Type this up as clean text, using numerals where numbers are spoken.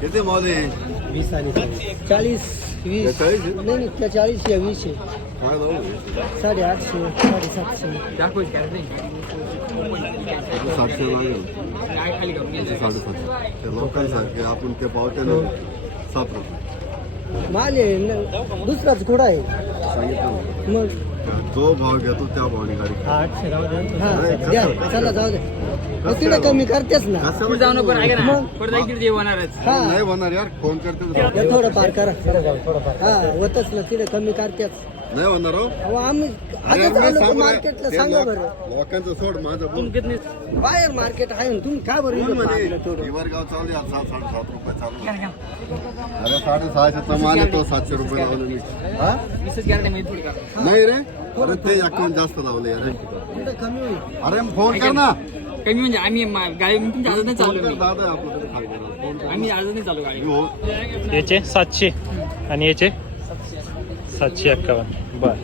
किती माल आहे 20 आणि 40 20 नाही त्या 40 या 20 काय जाऊ 850 750 700 लागेल 750 लोकांसारखे आपण ते पावत्याने 7 रुपये माल आहे दुसराच घोडा आहे सांगितलं मग जो भाव घेतो त्या भावाने गाडी हा द्या चला जाऊ दे तिला कमी करतेच ना जाऊ नको मग हा नाही होणार यार फोन करते या थोडं पार करा हा होतच ना तिला कमी करतेच नाही होणार हो अहो आम्ही आजच आलो मार्केटला सांगा बरं लोकांचं सोड माझं बोल बाहेर मार्केट आहे ना तुम्ही काय बरं इथं पाहिलं थोडं हिवरगाव चालू आहे 7-7.5 रुपये चालू अरे 650 माल येतो 700 रुपये लावले मी हा नाही रे अरे ते अकाउंट जास्त लावले अरे तिथं कमी होईल अरे फोन कर ना कमी म्हणजे आम्ही गाडी तुमच्या आजच नाही चालू दादा आपल्याकडे खाली फोन कर आम्ही आजच नाही चालू गाडी हो याचे 700 आणि याचे 751 बर